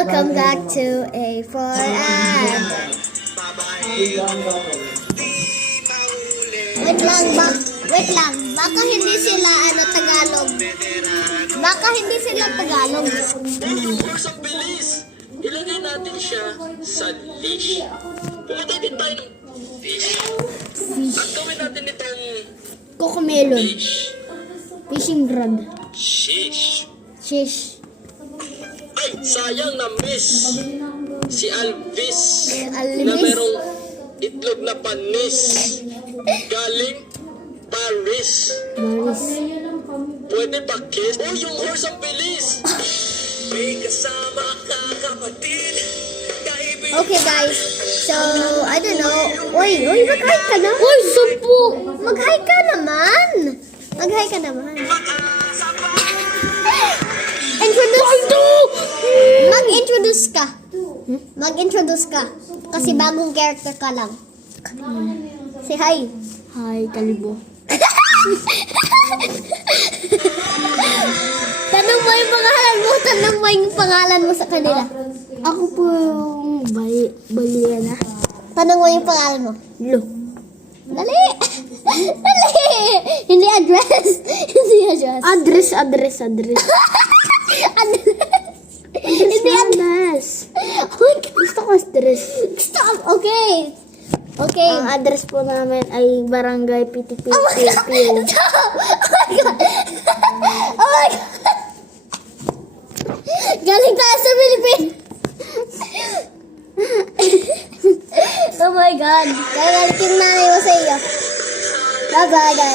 Welcome back to A4 and... Wait lang. Baka hindi sila Tagalog. Baka hindi sila Tagalog. Yung horse ang bilis. Ilagay natin siya sa leash. Pumunta din tayo ng fish. At gawin natin itong Cocomelon. fish. Fishing rod. Shish. Shish. Ay, sayang na miss. Si Alvis. Alvis. Na merong itlog na panis. Galing Paris. Maris. Pwede pa kiss? Oh, yung horse ang bilis. May kasama ka kapatid. Okay guys, so I don't know. Uy, mag-hi ka na. Uy, supo. Mag-hi ka naman. Mag-hi ka naman. Mag-introduce ka. Mag-introduce ka. Kasi bagong character ka lang. Say hi. Hi, Kalibo. Tanong mo yung pangalan mo. Tanong mo yung pangalan mo sa kanila. Ako po yung Baliana. Tanong mo yung pangalan mo. Lo. Dali! Dali! Hindi address. Hindi address. Address. Hindi address. Gusto ko address. Stop! Okay. Okay. Ang address po namin ay Barangay Pitipil. Oh my God! Stop! Oh my God! Oh my God! Galing tayo sa Philippines! Oh my God! Kaya galing yung nanay mo sa iyo. Bye-bye guys!